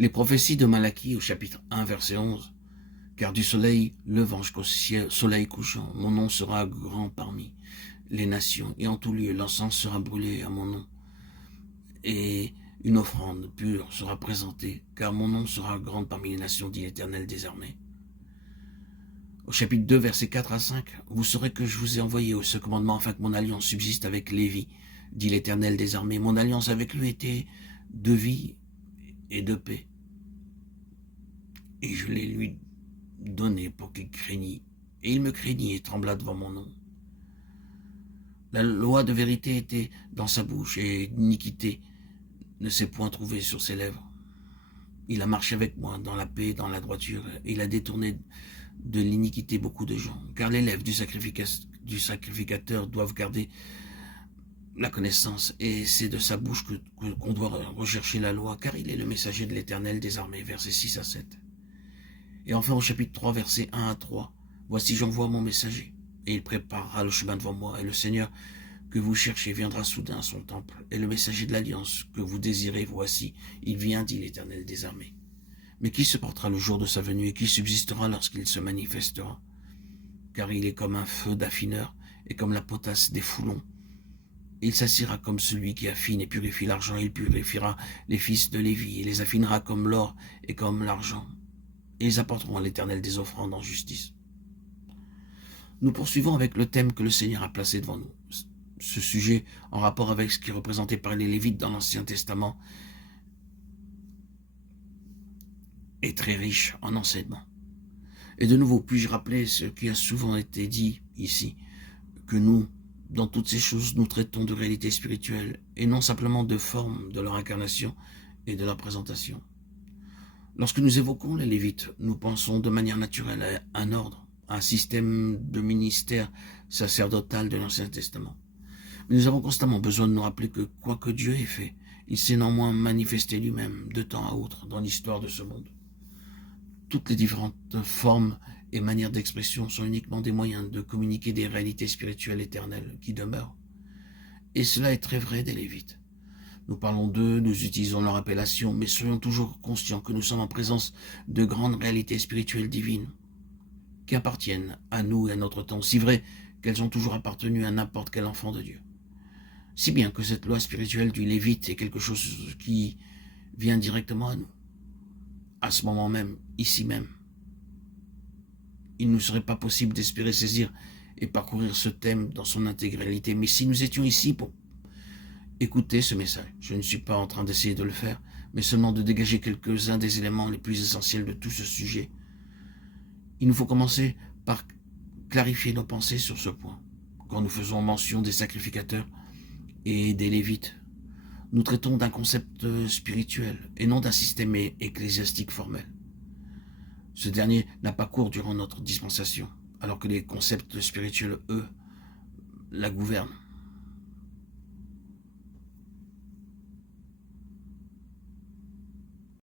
Les prophéties de Malachie au chapitre 1, verset 11. Car du soleil levant jusqu'au soleil couchant, mon nom sera grand parmi les nations, et en tout lieu l'encens sera brûlé à mon nom, et une offrande pure sera présentée, car mon nom sera grand parmi les nations, dit l'Éternel des armées. Au chapitre 2, versets 4 à 5, vous saurez que je vous ai envoyé ce commandement afin que mon alliance subsiste avec Lévi, dit l'Éternel des armées. Mon alliance avec lui était de vie et de paix. Et je l'ai lui donné pour qu'il craignît. Et il me craignit et trembla devant mon nom. La loi de vérité était dans sa bouche, et l'iniquité ne s'est point trouvée sur ses lèvres. Il a marché avec moi dans la paix, dans la droiture, et il a détourné de l'iniquité beaucoup de gens. Car les lèvres du sacrificateur doivent garder la connaissance, et c'est de sa bouche qu'on doit rechercher la loi, car il est le messager de l'Éternel des armées, versets 6 à 7. Et enfin au chapitre 3, versets 1 à 3, voici j'envoie mon messager, et il préparera le chemin devant moi, et le Seigneur que vous cherchez viendra soudain à son temple, et le messager de l'alliance que vous désirez, voici, il vient, dit l'Éternel des armées. Mais qui supportera le jour de sa venue, et qui subsistera lorsqu'il se manifestera? Car il est comme un feu d'affineur, et comme la potasse des foulons. Il s'assiera comme celui qui affine et purifie l'argent, il purifiera les fils de Lévi, et les affinera comme l'or et comme l'argent. Et ils apporteront à l'Éternel des offrandes en justice. Nous poursuivons avec le thème que le Seigneur a placé devant nous. Ce sujet, en rapport avec ce qui est représenté par les Lévites dans l'Ancien Testament, est très riche en enseignements. Et de nouveau, puis-je rappeler ce qui a souvent été dit ici, que nous, dans toutes ces choses, nous traitons de réalité spirituelle, et non simplement de forme de leur incarnation et de leur présentation. Lorsque nous évoquons les Lévites, nous pensons de manière naturelle à un ordre, à un système de ministère sacerdotal de l'Ancien Testament. Mais nous avons constamment besoin de nous rappeler que, quoi que Dieu ait fait, il s'est néanmoins manifesté lui-même de temps à autre dans l'histoire de ce monde. Toutes les différentes formes et manières d'expression sont uniquement des moyens de communiquer des réalités spirituelles éternelles qui demeurent. Et cela est très vrai des Lévites. Nous parlons d'eux, nous utilisons leur appellation, mais soyons toujours conscients que nous sommes en présence de grandes réalités spirituelles divines qui appartiennent à nous et à notre temps, si vrai qu'elles ont toujours appartenu à n'importe quel enfant de Dieu. Si bien que cette loi spirituelle du Lévite est quelque chose qui vient directement à nous, à ce moment même, ici même. Il ne serait pas possible d'espérer saisir et parcourir ce thème dans son intégralité, mais si nous étions ici pour écouter ce message, je ne suis pas en train d'essayer de le faire, mais seulement de dégager quelques-uns des éléments les plus essentiels de tout ce sujet. Il nous faut commencer par clarifier nos pensées sur ce point. Quand nous faisons mention des sacrificateurs et des Lévites, nous traitons d'un concept spirituel et non d'un système ecclésiastique formel. Ce dernier n'a pas cours durant notre dispensation, alors que les concepts spirituels, eux, la gouvernent.